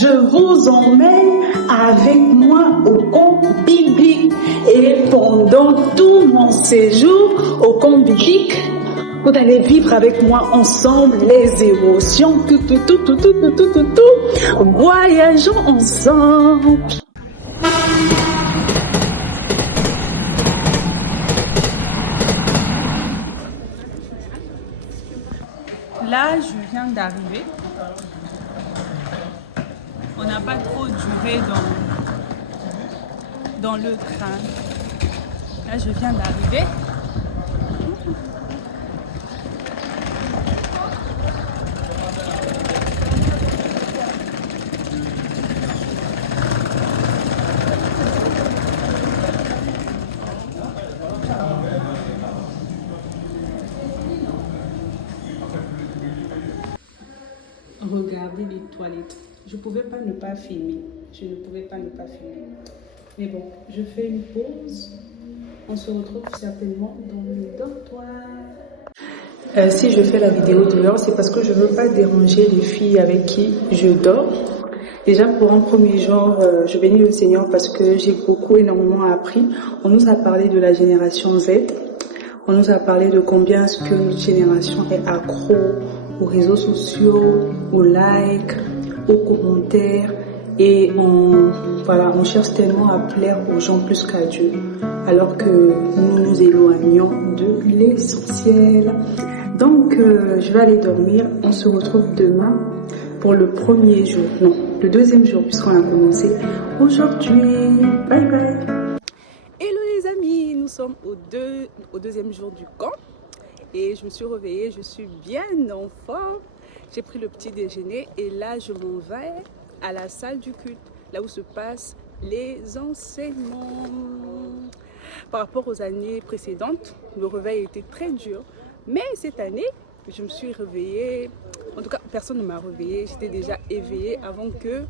Je vous emmène avec moi au camp biblique. Et pendant tout mon séjour au camp biblique, vous allez vivre avec moi ensemble les émotions, tout. Voyageons ensemble. Là, je viens d'arriver. On n'a pas trop duré dans le train. Là, je viens d'arriver. Regardez les toilettes. Je ne pouvais pas ne pas filmer. Mais bon, je fais une pause. On se retrouve certainement dans le dortoir. Si je fais la vidéo dehors, c'est parce que je ne veux pas déranger les filles avec qui je dors. Déjà, pour un premier jour, je bénis le Seigneur parce que j'ai énormément appris. On nous a parlé de la génération Z. On nous a parlé de combien est-ce que notre génération est accro aux réseaux sociaux, aux likes, aux commentaires. Et on cherche tellement à plaire aux gens plus qu'à Dieu. Alors que nous nous éloignons de l'essentiel. Donc, je vais aller dormir. On se retrouve demain pour le premier jour. Non, le deuxième jour puisqu'on a commencé aujourd'hui. Bye bye. Hello les amis, nous sommes au deuxième jour du camp. Et je me suis réveillée, je suis bien en forme. J'ai pris le petit déjeuner et là, je m'en vais à la salle du culte, là où se passent les enseignements. Par rapport aux années précédentes, le réveil était très dur. Mais cette année, je me suis réveillée, en tout cas personne ne m'a réveillée, j'étais déjà éveillée avant que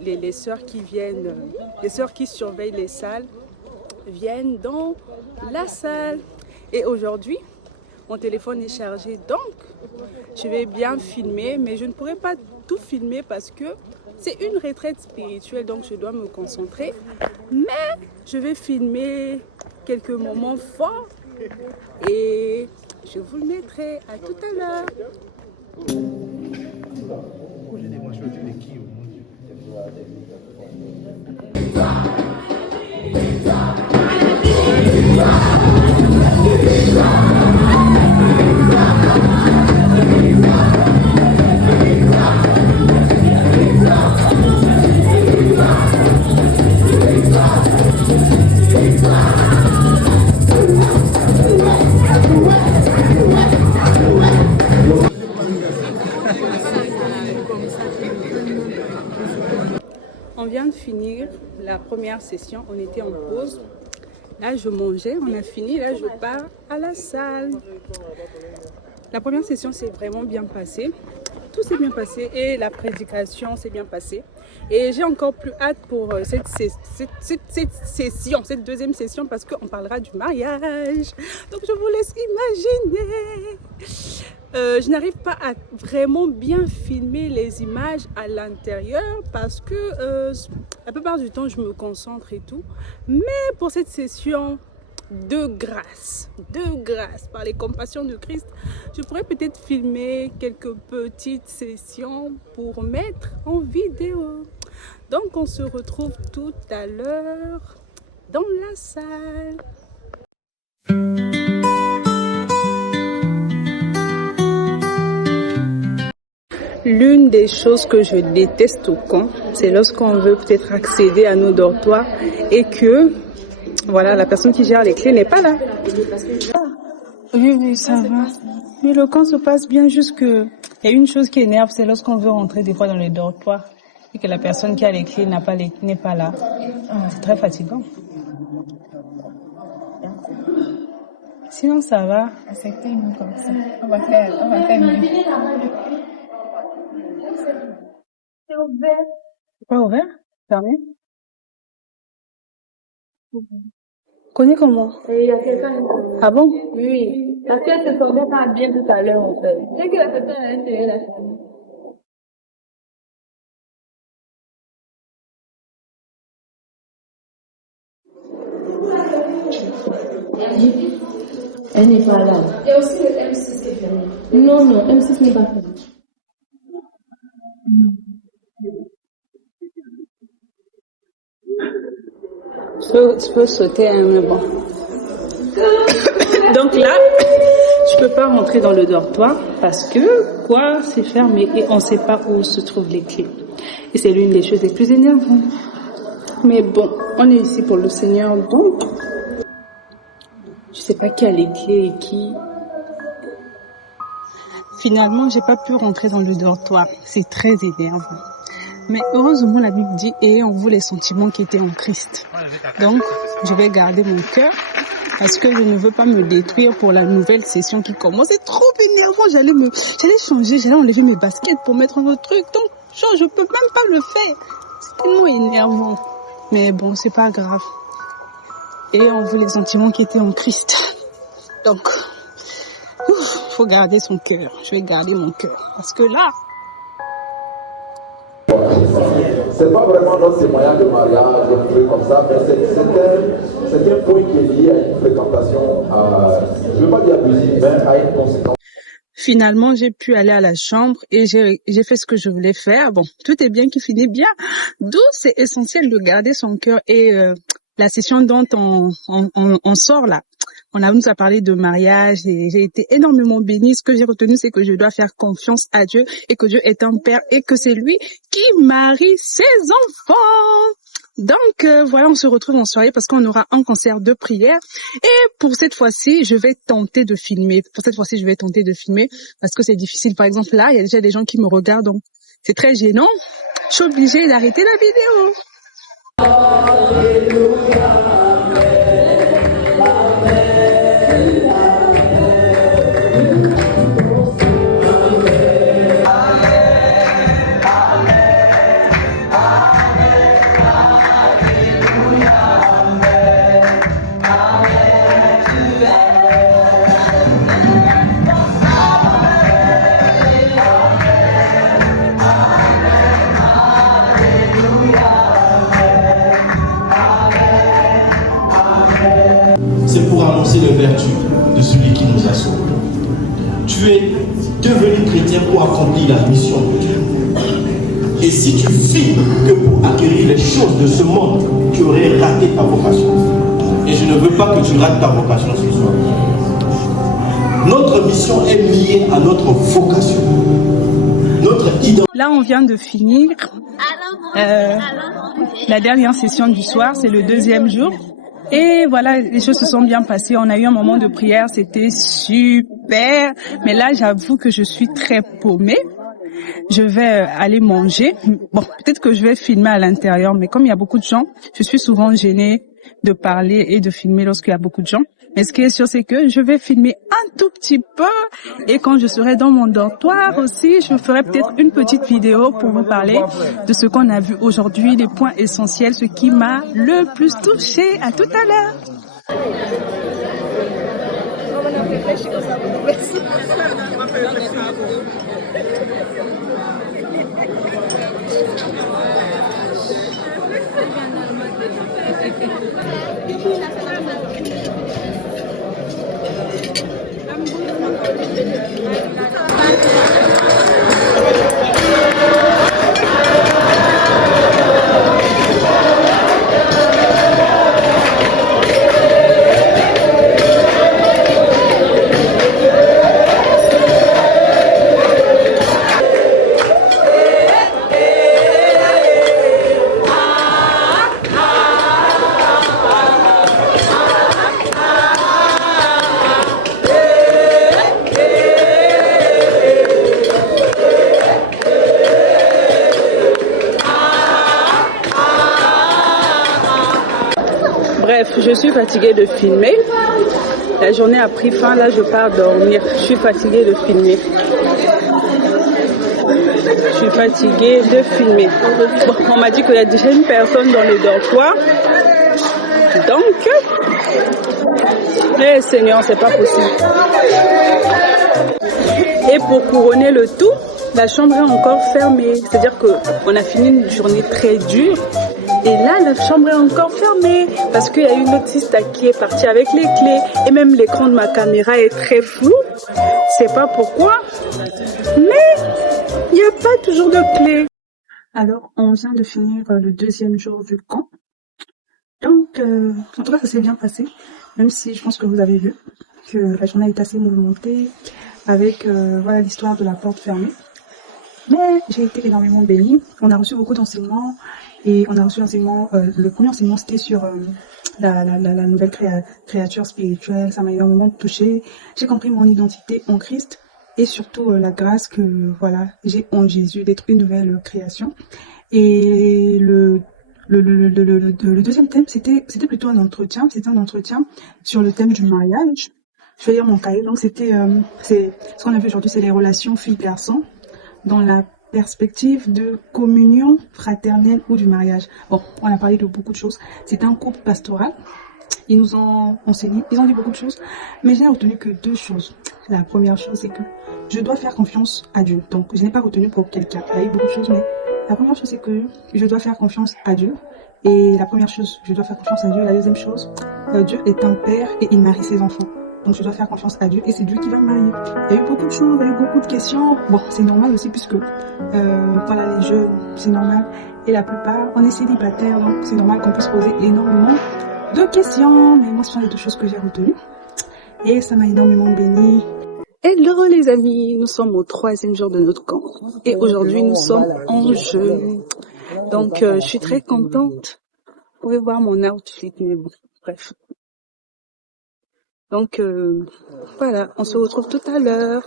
les sœurs qui viennent, les sœurs qui surveillent les salles viennent dans la salle. Et aujourd'hui, mon téléphone est chargé, donc je vais bien filmer, mais je ne pourrai pas tout filmer parce que c'est une retraite spirituelle, donc je dois me concentrer. Mais je vais filmer quelques moments forts et je vous le mettrai. À tout à l'heure. On vient de finir la première session, on était en pause. Là, je mangeais, on a fini, là, je pars à la salle. La première session s'est vraiment bien passée. Tout s'est bien passé et la prédication s'est bien passée. Et j'ai encore plus hâte pour cette deuxième session parce qu'on parlera du mariage. Donc, je vous laisse imaginer. Je n'arrive pas à vraiment bien filmer les images à l'intérieur parce que la plupart du temps, je me concentre et tout. Mais pour cette session de grâce, par les compassions de Christ, je pourrais peut-être filmer quelques petites sessions pour mettre en vidéo. Donc, on se retrouve tout à l'heure dans la salle. L'une des choses que je déteste au camp, c'est lorsqu'on veut peut-être accéder à nos dortoirs et que, voilà, la personne qui gère les clés n'est pas là. Oui, ça va. Mais le camp se passe bien, juste que il y a une chose qui énerve, c'est lorsqu'on veut rentrer des fois dans les dortoirs et que la personne qui a les clés n'est pas là. C'est très fatigant. Sinon, ça va. Acceptez-nous comme ça. On va faire mieux. C'est ouvert. C'est pas ouvert? Fermé? Connais comment? Il y a quelqu'un. Ah bon? Oui. Parce qu'elle se sentait pas bien tout à l'heure, en fait. Dès que la personne a essayé la fermer. Elle n'est pas là. Et aussi le M6 est fermé. Non, non, M6 n'est pas fermé. Je peux sauter, hein, mais bon. Donc là, je peux pas rentrer dans le dortoir parce que quoi, c'est fermé et on sait pas où se trouvent les clés. Et c'est l'une des choses les plus énervantes. Mais bon, on est ici pour le Seigneur, donc je sais pas qui a les clés et qui. Finalement, j'ai pas pu rentrer dans le dortoir. C'est très énervant. Mais heureusement, la Bible dit, ayez en vous les sentiments qui étaient en Christ. Donc, je vais garder mon cœur parce que je ne veux pas me détruire pour la nouvelle session qui commence. C'est trop énervant. J'allais changer, j'allais enlever mes baskets pour mettre un autre truc. Donc, genre, je peux même pas le faire. C'est tellement énervant. Mais bon, c'est pas grave. Ayez en vous les sentiments qui étaient en Christ. Donc, il faut garder son cœur. Je vais garder mon cœur parce que là, c'est pas vraiment notre témoignage de mariage, un truc comme ça, mais c'est un point qui est lié à une fréquentation, je ne veux pas dire abusive, mais à une conséquence. finalement, j'ai pu aller à la chambre et j'ai fait ce que je voulais faire. Bon, tout est bien qui finit bien. D'où c'est essentiel de garder son cœur et la session dont on sort là. On nous a parlé de mariage et j'ai été énormément bénie. Ce que j'ai retenu, c'est que je dois faire confiance à Dieu et que Dieu est un père et que c'est lui qui marie ses enfants. Donc voilà, on se retrouve en soirée parce qu'on aura un concert de prière. Et pour cette fois-ci, je vais tenter de filmer. Parce que c'est difficile. Par exemple, là, il y a déjà des gens qui me regardent. Donc c'est très gênant. Je suis obligée d'arrêter la vidéo. C'est pour annoncer les vertus de celui qui nous a sauvés. Tu es devenu chrétien pour accomplir la mission de Dieu. Et si tu filmes que pour acquérir les choses de ce monde, tu aurais raté ta vocation. Et je ne veux pas que tu rates ta vocation ce soir. Notre mission est liée à notre vocation. Notre identité. Là, on vient de finir la dernière session du soir, c'est le deuxième jour. Et voilà, les choses se sont bien passées. On a eu un moment de prière, c'était super. Mais là, j'avoue que je suis très paumée. Je vais aller manger. Bon, peut-être que je vais filmer à l'intérieur, mais comme il y a beaucoup de gens, je suis souvent gênée de parler et de filmer lorsqu'il y a beaucoup de gens. Mais ce qui est sûr, c'est que je vais filmer un tout petit peu. Et quand je serai dans mon dortoir aussi, je ferai peut-être une petite vidéo pour vous parler de ce qu'on a vu aujourd'hui, les points essentiels, ce qui m'a le plus touchée. À tout à l'heure. Bref, je suis fatiguée de filmer. La journée a pris fin, là je pars dormir. Je suis fatiguée de filmer. Bon, on m'a dit qu'il y a déjà une personne dans le dortoir. Donc, Seigneur, c'est pas possible. Et pour couronner le tout, la chambre est encore fermée. C'est-à-dire qu'on a fini une journée très dure. Et là, la chambre est encore fermée parce qu'il y a une autre sista qui est partie avec les clés. Et même l'écran de ma caméra est très flou. Je sais pas pourquoi. Mais il n'y a pas toujours de clés. Alors, on vient de finir le deuxième jour du camp. Donc, en tout cas, ça s'est bien passé. Même si je pense que vous avez vu que la journée est assez mouvementée avec voilà l'histoire de la porte fermée. Mais j'ai été énormément bénie. On a reçu beaucoup d'enseignements et on a reçu l'enseignement. Le premier enseignement c'était sur la nouvelle créature spirituelle. Ça m'a énormément touchée. J'ai compris mon identité en Christ et surtout la grâce que voilà j'ai en Jésus d'être une nouvelle création. Et le deuxième thème c'était plutôt un entretien. C'était un entretien sur le thème du mariage. Je vais lire mon cahier. Donc c'était c'est ce qu'on a vu aujourd'hui, c'est les relations filles-garçons dans la perspective de communion fraternelle ou du mariage. Bon, on a parlé de beaucoup de choses. C'est un couple pastoral. Ils nous ont enseigné, ils ont dit beaucoup de choses, mais je n'ai retenu que deux choses. La première chose, c'est que je dois faire confiance à Dieu. Donc, je n'ai pas retenu pour quelqu'un. Il y a eu beaucoup de choses, mais la première chose, c'est que je dois faire confiance à Dieu. Et la première chose, je dois faire confiance à Dieu. La deuxième chose, Dieu est un père et il marie ses enfants. Donc, je dois faire confiance à Dieu et c'est Dieu qui va me marier. Il y a eu beaucoup de choses, il y a eu beaucoup de questions. Bon, c'est normal aussi puisque, voilà, les jeunes, c'est normal. Et la plupart, on est célibataires, donc c'est normal qu'on puisse poser énormément de questions. Mais moi, ce sont les deux choses que j'ai retenues. Et ça m'a énormément bénie. Hello les amis, nous sommes au 3e jour de notre camp. Et aujourd'hui, nous sommes en jeûne. Donc, je suis très contente. Vous pouvez voir mon outfit, mais bon, bref. Donc, voilà, on se retrouve tout à l'heure.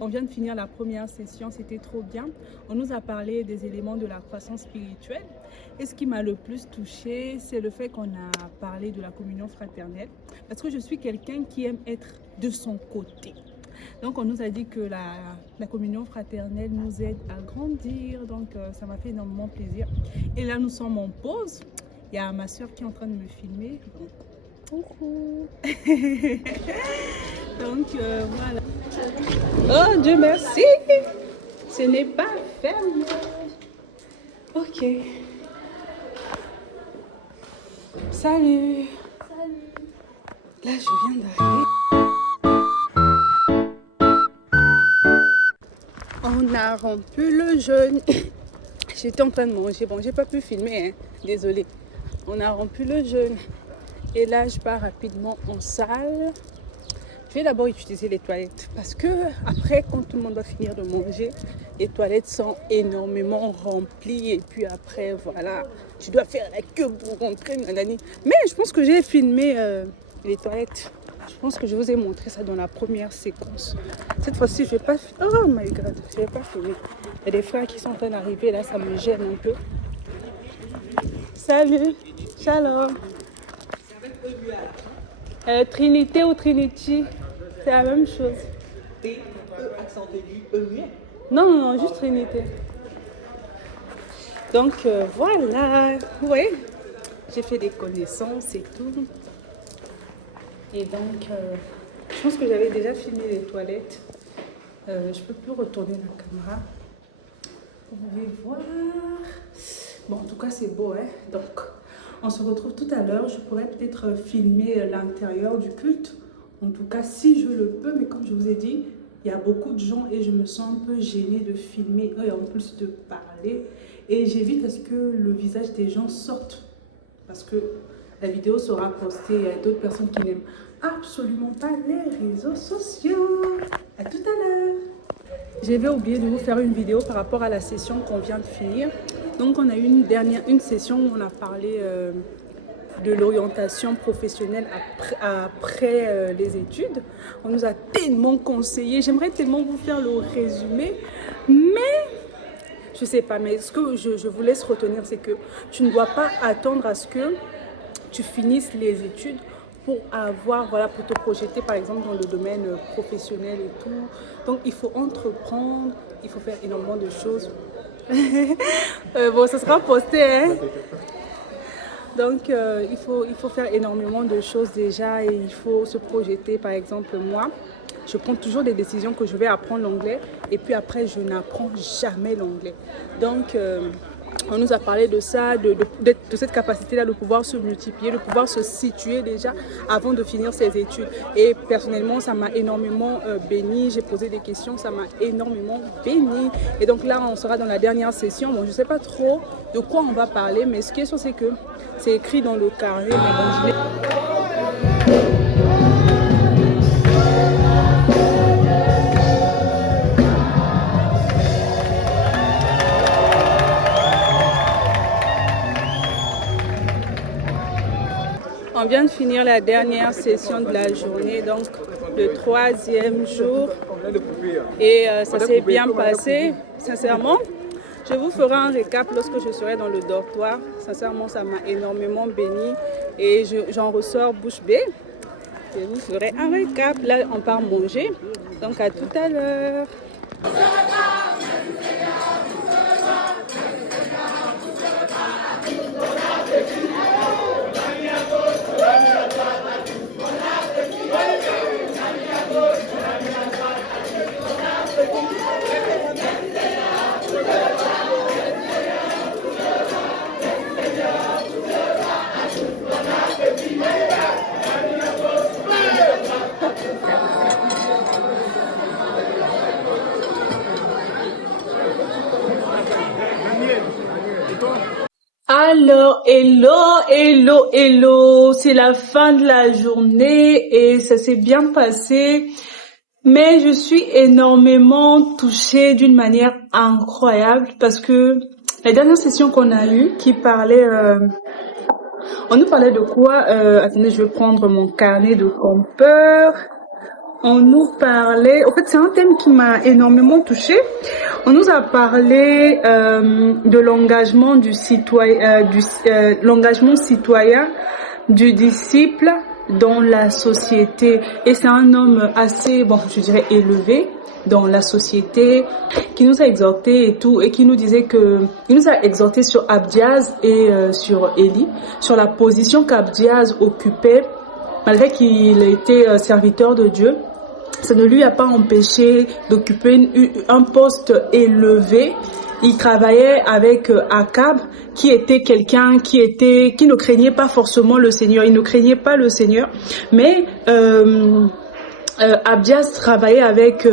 On vient de finir la première session, c'était trop bien. On nous a parlé des éléments de la croissance spirituelle. Et ce qui m'a le plus touchée, c'est le fait qu'on a parlé de la communion fraternelle. Parce que je suis quelqu'un qui aime être de son côté. Donc on nous a dit que la communion fraternelle nous aide à grandir. Donc ça m'a fait énormément plaisir. Et là nous sommes en pause. Il y a ma soeur qui est en train de me filmer. Coucou. Donc voilà. Oh Dieu merci. Ce n'est pas fermé. Ok. Salut. Là je viens d'arriver. On a rompu le jeûne. J'étais en train de manger. Bon, j'ai pas pu filmer, hein. Désolée. On a rompu le jeûne. Et là, je pars rapidement en salle. Je vais d'abord utiliser les toilettes. Parce que après, quand tout le monde va finir de manger, les toilettes sont énormément remplies. Et puis après, voilà, tu dois faire la queue pour rentrer. Nanani. Mais je pense que j'ai filmé les toilettes. Je pense que je vous ai montré ça dans la première séquence. Cette fois-ci, je vais pas... Oh my God, je vais pas filmer. Il y a des frères qui sont en train d'arriver. Là, ça me gêne un peu. Salut. Shalom. Trinité ou Trinity, c'est la même chose. T, E, accent aigu, E muet. Non, juste Trinité. Donc voilà, vous voyez, j'ai fait des connaissances et tout. Et donc, je pense que j'avais déjà filmé les toilettes. Je peux plus retourner la caméra. Vous pouvez voir. Bon, en tout cas, c'est beau, hein. Donc, on se retrouve tout à l'heure. Je pourrais peut-être filmer l'intérieur du culte. En tout cas, si je le peux. Mais comme je vous ai dit, il y a beaucoup de gens et je me sens un peu gênée de filmer et en plus de parler. Et j'évite à ce que le visage des gens sorte. Parce que la vidéo sera postée. Il y a d'autres personnes qui n'aiment absolument pas les réseaux sociaux. À tout à l'heure. J'avais oublié de vous faire une vidéo par rapport à la session qu'on vient de finir. Donc on a eu une session où on a parlé de l'orientation professionnelle après les études. On nous a tellement conseillé. J'aimerais tellement vous faire le résumé, mais je sais pas. Mais ce que je vous laisse retenir, c'est que tu ne dois pas attendre à ce que tu finisses les études pour avoir, voilà, pour te projeter par exemple dans le domaine professionnel et tout. Donc il faut entreprendre, il faut faire énormément de choses. Bon, ça sera posté, hein. Donc il faut faire énormément de choses déjà et il faut se projeter. Par exemple, moi, je prends toujours des décisions que je vais apprendre l'anglais et puis après je n'apprends jamais l'anglais. Donc on nous a parlé de ça, de cette capacité-là de pouvoir se multiplier, de pouvoir se situer déjà avant de finir ses études. Et personnellement, ça m'a énormément béni. J'ai posé des questions, ça m'a énormément béni. Et donc là, on sera dans la dernière session. Bon, je ne sais pas trop de quoi on va parler, mais ce qui est sûr, c'est que c'est écrit dans le carnet. Mais bon, je l'ai... On vient de finir la dernière session de la journée, donc le 3e jour, et ça s'est bien passé. Sincèrement, je vous ferai un récap lorsque je serai dans le dortoir. Sincèrement, ça m'a énormément béni et j'en ressors bouche bée. Je vous ferai un récap. Là, on part manger, donc à tout à l'heure. Alors, hello, c'est la fin de la journée et ça s'est bien passé, mais je suis énormément touchée d'une manière incroyable parce que la dernière session qu'on a eue qui parlait, on nous parlait de quoi? Attendez, je vais prendre mon carnet de compteur. On nous parlait, en fait c'est un thème qui m'a énormément touchée. On nous a parlé de l'engagement du citoyen, l'engagement citoyen du disciple dans la société. Et c'est un homme assez, bon, je dirais élevé dans la société, qui nous a exhorté et tout, et qui nous disait que, il nous a exhorté sur Abdias et sur Élie, sur la position qu'Abdias occupait, malgré qu'il était serviteur de Dieu. Ça ne lui a pas empêché d'occuper un poste élevé. Il travaillait avec Akab, qui était quelqu'un qui ne craignait pas forcément le Seigneur. Il ne craignait pas le Seigneur, mais Abdias travaillait avec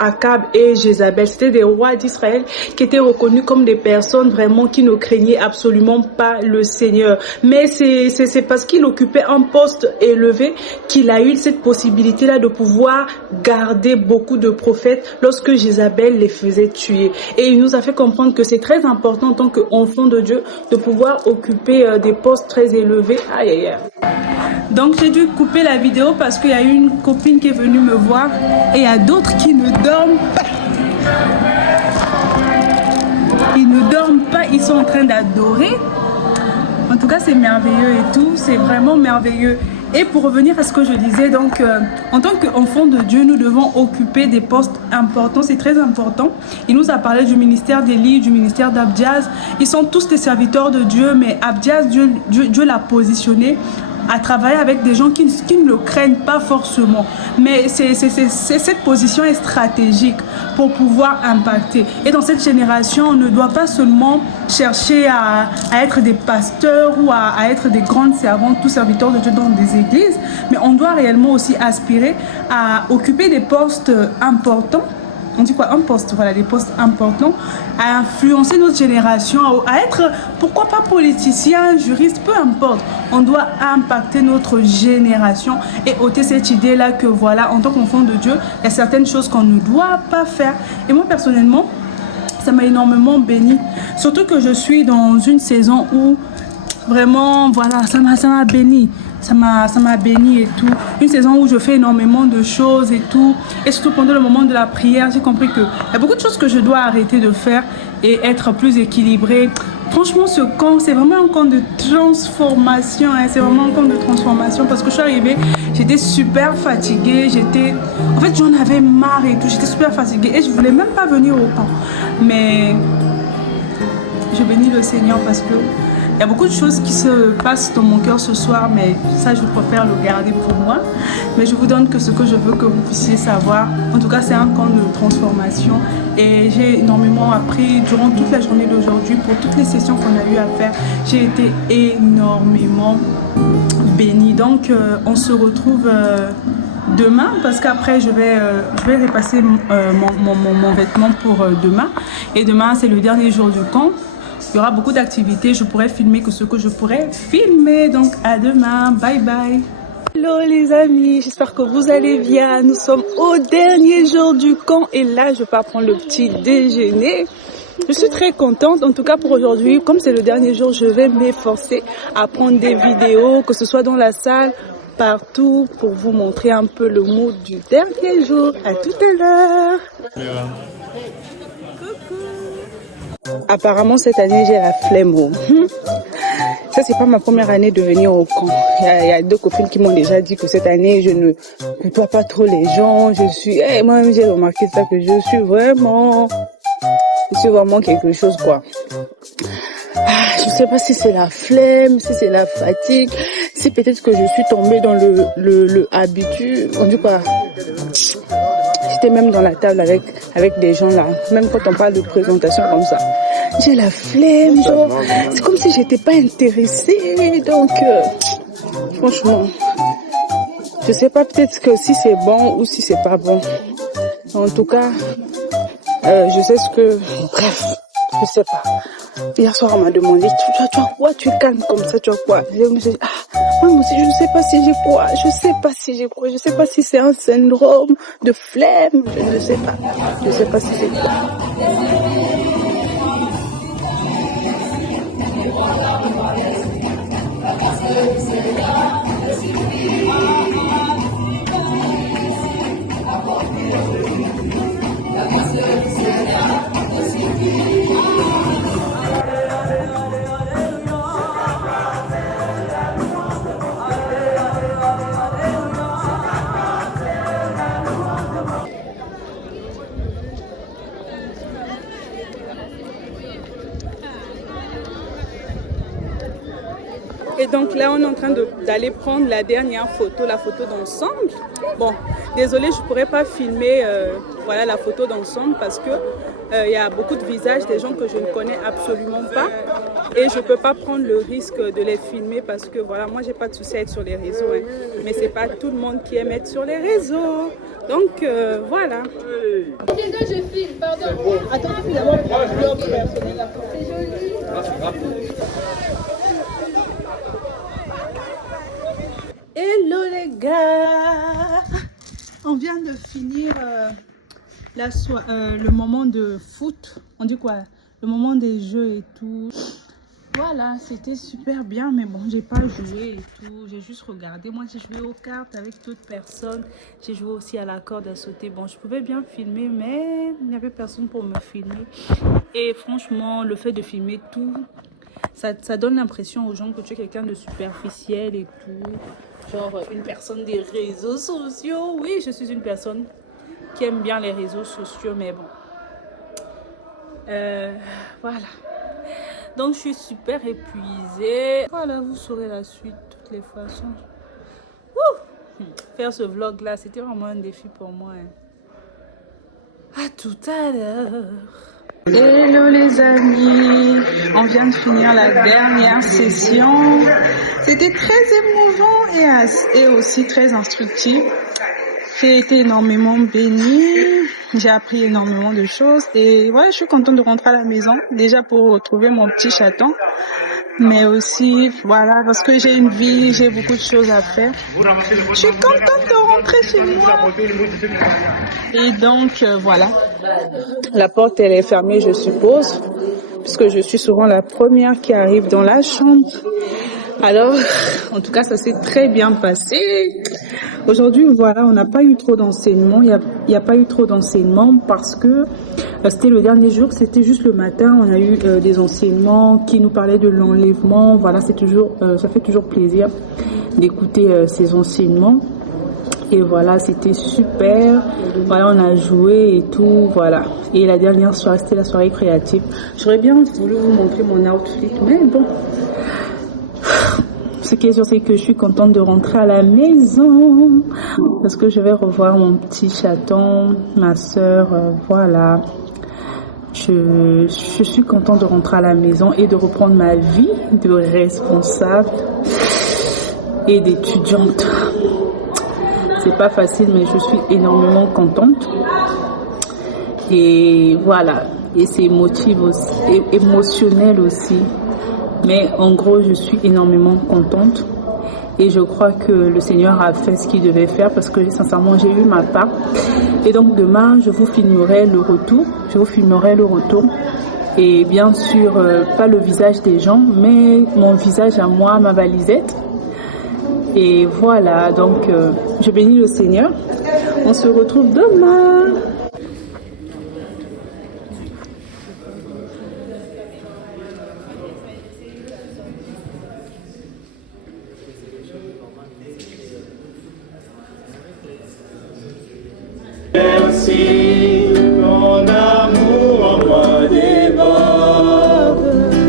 Akab et Jézabel. C'était des rois d'Israël qui étaient reconnus comme des personnes vraiment qui ne craignaient absolument pas le Seigneur. Mais c'est parce qu'il occupait un poste élevé qu'il a eu cette possibilité-là de pouvoir garder beaucoup de prophètes lorsque Jézabel les faisait tuer. Et il nous a fait comprendre que c'est très important en tant qu'enfant de Dieu de pouvoir occuper des postes très élevés. Aïe, aïe, aïe. Donc j'ai dû couper la vidéo parce qu'il y a une copine qui est venue me voir et il y a d'autres qui ne dorment pas. Ils ne dorment pas, ils sont en train d'adorer. En tout cas, c'est merveilleux et tout, c'est vraiment merveilleux. Et pour revenir à ce que je disais, donc en tant qu'enfants de Dieu, nous devons occuper des postes importants, c'est très important. Il nous a parlé du ministère d'Élie, du ministère d'Abdias. Ils sont tous des serviteurs de Dieu, mais Abdias, Dieu l'a positionné à travailler avec des gens qui ne le craignent pas forcément. Mais cette position est stratégique pour pouvoir impacter. Et dans cette génération, on ne doit pas seulement chercher à être des pasteurs ou à être des grandes servantes, tous serviteurs de Dieu dans des églises, mais on doit réellement aussi aspirer à occuper des postes importants. On dit quoi? Un poste, voilà, des postes importants, à influencer notre génération, à être, pourquoi pas politicien, juriste, peu importe. On doit impacter notre génération et ôter cette idée-là que voilà, en tant qu'enfant de Dieu, il y a certaines choses qu'on ne doit pas faire. Et moi, personnellement, ça m'a énormément béni. Surtout que je suis dans une saison où Vraiment, voilà, ça m'a béni. Ça m'a béni et tout. Une saison où je fais énormément de choses et tout. Et surtout pendant le moment de la prière, j'ai compris qu'il y a beaucoup de choses que je dois arrêter de faire et être plus équilibrée. Franchement, ce camp, c'est vraiment un camp de transformation. Hein. C'est vraiment un camp de transformation parce que je suis arrivée, j'étais super fatiguée. En fait, j'en avais marre et tout. J'étais super fatiguée et je voulais même pas venir au camp. Mais je bénis le Seigneur parce que il y a beaucoup de choses qui se passent dans mon cœur ce soir, mais ça, je préfère le garder pour moi. Mais je vous donne que ce que je veux que vous puissiez savoir. En tout cas, c'est un camp de transformation. Et j'ai énormément appris durant toute la journée d'aujourd'hui, pour toutes les sessions qu'on a eu à faire. J'ai été énormément bénie. Donc, on se retrouve demain, parce qu'après, je vais repasser mon vêtement pour demain. Et demain, c'est le dernier jour du camp. Il y aura beaucoup d'activités, je pourrais filmer que ce que je pourrais filmer. Donc à demain, bye bye. Hello les amis, j'espère que vous allez bien. Nous sommes au dernier jour du camp et là je pars prendre le petit déjeuner. Je suis très contente, en tout cas pour aujourd'hui. Comme c'est le dernier jour, je vais m'efforcer à prendre des vidéos, que ce soit dans la salle, partout, pour vous montrer un peu le mood du dernier jour. À tout à l'heure. Apparemment cette année j'ai la flemme. Ça c'est pas ma première année de venir au camp. Il y a deux copines qui m'ont déjà dit que cette année je ne côtoie pas trop les gens. Moi-même j'ai remarqué ça, que je suis vraiment quelque chose quoi. Je sais pas si c'est la flemme, si c'est la fatigue, si peut-être que je suis tombée dans le habitude. On dit quoi? J'étais même dans la table avec des gens là, même quand on parle de présentation comme ça. J'ai la flemme, genre, c'est comme si j'étais pas intéressée, donc franchement, je sais pas, peut-être que si c'est bon ou si c'est pas bon. En tout cas, je sais ce que, bref, je sais pas. Hier soir, on m'a demandé, tu as quoi, tu es calme comme ça, tu as quoi? Je me suis dit, moi aussi, je ne sais pas si j'ai quoi, je sais pas si c'est un syndrome de flemme, je ne sais pas si c'est quoi. Et donc là, on est en train d'aller prendre la dernière photo, la photo d'ensemble. Bon, désolée, je ne pourrais pas filmer voilà, la photo d'ensemble parce que y a beaucoup de visages, des gens que je ne connais absolument pas. Et je ne peux pas prendre le risque de les filmer parce que voilà, moi, j'ai pas de souci à être sur les réseaux. Hein. Mais ce n'est pas tout le monde qui aime être sur les réseaux. Donc voilà. Je filme, pardon. Attends, je suis d'abord pour le blog personnel. C'est joli. Hello les gars, on vient de finir le moment de foot, on dit quoi, le moment des jeux et tout. Voilà, c'était super bien, mais bon, j'ai pas joué et tout, j'ai juste regardé. Moi, j'ai joué aux cartes avec d'autres personnes, j'ai joué aussi à la corde à sauter. Bon, je pouvais bien filmer, mais il n'y avait personne pour me filmer. Et franchement, le fait de filmer tout, ça donne l'impression aux gens que tu es quelqu'un de superficiel et tout. Genre une personne des réseaux sociaux. Oui, je suis une personne qui aime bien les réseaux sociaux, mais bon. Voilà. Donc, je suis super épuisée. Voilà, vous saurez la suite de toutes les façons. Faire ce vlog-là, c'était vraiment un défi pour moi. Hein. À tout à l'heure. Hello les amis, on vient de finir la dernière session. C'était très émouvant et aussi très instructif. J'ai été énormément bénie, j'ai appris énormément de choses et ouais, je suis contente de rentrer à la maison, déjà pour retrouver mon petit chaton, mais aussi voilà, parce que j'ai une vie, j'ai beaucoup de choses à faire. Je suis contente de rentrer chez moi. Et donc voilà, la porte elle est fermée, je suppose. puisque je suis souvent la première qui arrive dans la chambre. Alors, en tout cas, ça s'est très bien passé. Aujourd'hui, voilà, on n'a pas eu trop d'enseignements. Il n'y a pas eu trop d'enseignements parce que c'était le dernier jour, c'était juste le matin. On a eu des enseignements qui nous parlaient de l'enlèvement. Voilà, c'est toujours, ça fait toujours plaisir d'écouter ces enseignements. Et voilà, c'était super. Voilà, on a joué et tout, voilà. Et la dernière soirée, c'était la soirée créative. J'aurais bien voulu vous montrer mon outfit, mais bon. Ce qui est sûr, c'est que je suis contente de rentrer à la maison. Parce que je vais revoir mon petit chaton, ma soeur, voilà. Je suis contente de rentrer à la maison et de reprendre ma vie de responsable et d'étudiante. C'est pas facile, mais je suis énormément contente. Et voilà. Et c'est émotionnel aussi. Mais en gros, je suis énormément contente. Et je crois que le Seigneur a fait ce qu'il devait faire parce que sincèrement, j'ai eu ma part. Et donc demain, je vous filmerai le retour. Et bien sûr, pas le visage des gens, mais mon visage à moi, ma valisette. Et voilà, donc je bénis le Seigneur. On se retrouve demain. Merci, ton amour en moi déborde,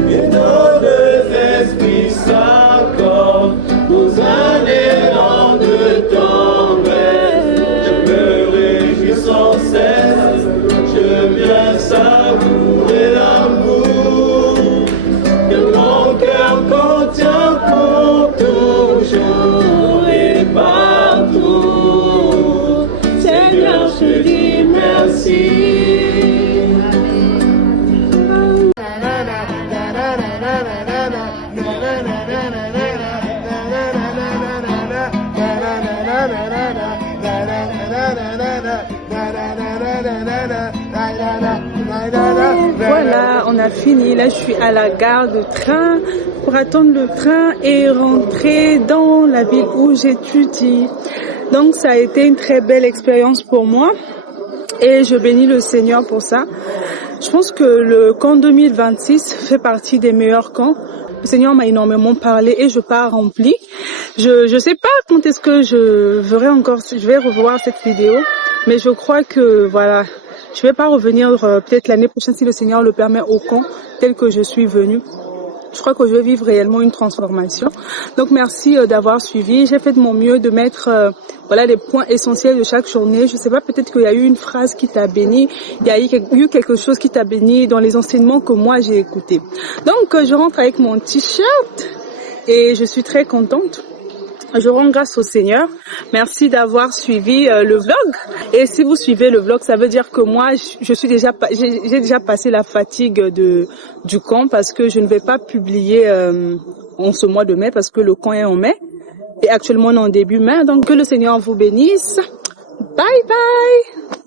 et nos deux esprits s'accordent aux élan de ton rêve. Je me réjouis sans cesse, je viens savourer l'amour que mon cœur contient pour toujours et partout. Seigneur, je dis merci. Voilà, on a fini. Là, je suis à la gare de train pour attendre le train et rentrer dans la ville où j'étudie. Donc, ça a été une très belle expérience pour moi et je bénis le Seigneur pour ça. Je pense que le camp 2026 fait partie des meilleurs camps. Le Seigneur m'a énormément parlé et je pars rempli. Je sais pas quand est-ce que je vais revoir cette vidéo, mais je crois que voilà, je vais pas revenir peut-être l'année prochaine si le Seigneur le permet au camp tel que je suis venue. Je crois que je vais vivre réellement une transformation. Donc merci d'avoir suivi. J'ai fait de mon mieux de mettre voilà les points essentiels de chaque journée. Je sais pas, peut-être qu'il y a eu une phrase qui t'a béni, il y a eu quelque chose qui t'a béni dans les enseignements que moi j'ai écoutés. Donc je rentre avec mon t-shirt et je suis très contente. Je rends grâce au Seigneur. Merci d'avoir suivi le vlog. Et si vous suivez le vlog, ça veut dire que moi, j'ai déjà passé la fatigue du camp parce que je ne vais pas publier en ce mois de mai parce que le camp est en mai. Et actuellement, on est en début mai. Donc, que le Seigneur vous bénisse. Bye bye.